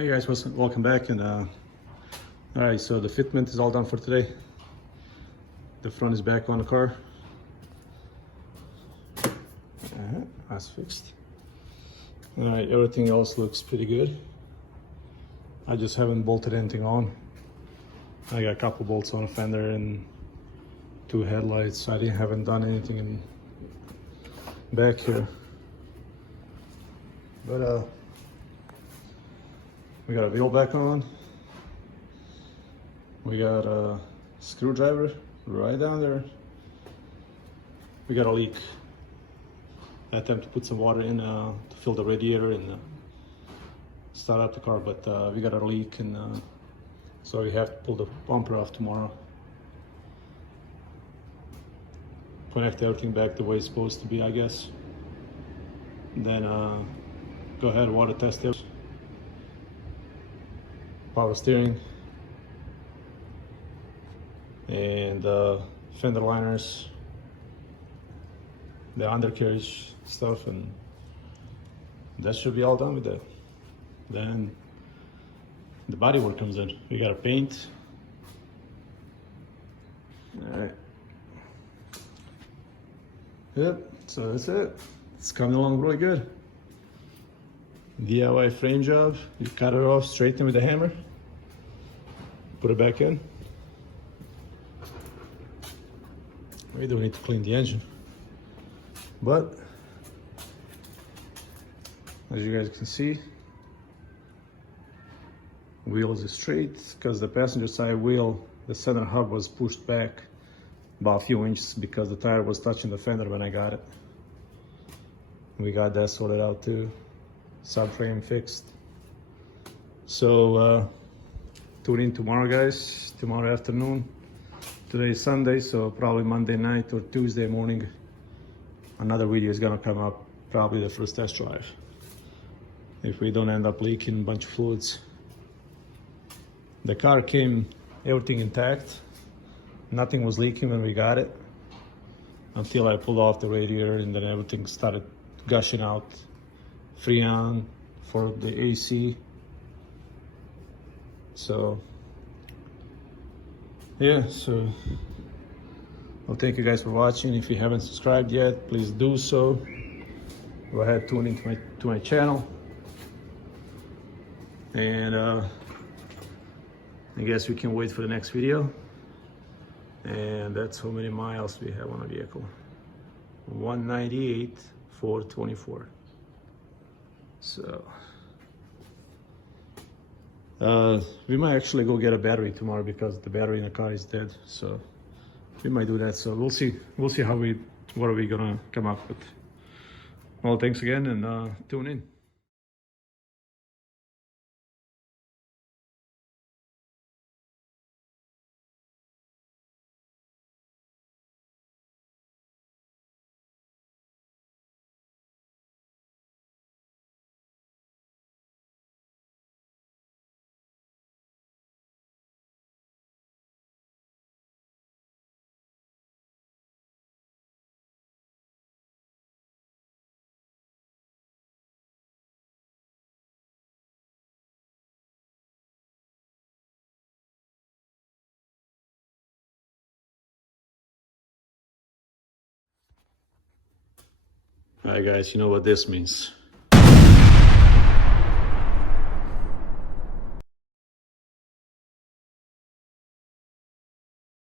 Hey guys, welcome back. And all right, so the fitment is all done for today. The front is back on the car. That's fixed. All right, everything else looks pretty good. I just haven't bolted anything on. I got a couple bolts on a fender and 2 headlights. I haven't done anything in back here, but we got a wheel back on. We got a screwdriver right down there. We got a leak. I attempted to put some water in to fill the radiator and start up the car, but we got a leak, and so we have to pull the bumper off tomorrow. Connect everything back the way it's supposed to be, I guess. And then go ahead, water test it. Power steering and fender liners, the undercarriage stuff, and that should be all done with that. Then the bodywork comes in. We gotta paint. All right. Yep, so that's it. It's coming along really good. DIY frame job. You cut it off, straighten it with a hammer, put it back in. We don't need to clean the engine, but as you guys can see, wheels is straight because the passenger side wheel, the center hub was pushed back about a few inches because the tire was touching the fender when I got it. We got that sorted out too. Subframe fixed. So tune in tomorrow, guys. Tomorrow afternoon. Today is Sunday, so probably Monday night or Tuesday morning another video is gonna come up, probably the first test drive, if we don't end up leaking a bunch of fluids. The car came everything intact. Nothing was leaking when we got it until I pulled off the radiator, and then everything started gushing out. Freon for the AC. So yeah, so well, thank you guys for watching. If you haven't subscribed yet, please do so. Go ahead, tune into my channel, and I guess we can wait for the next video. And that's how many miles we have on a vehicle. 198,424. So we might actually go get a battery tomorrow because the battery in the car is dead. So we might do that. So we'll see what are we gonna come up with. Well, thanks again, and tune in. All right, guys, you know what this means.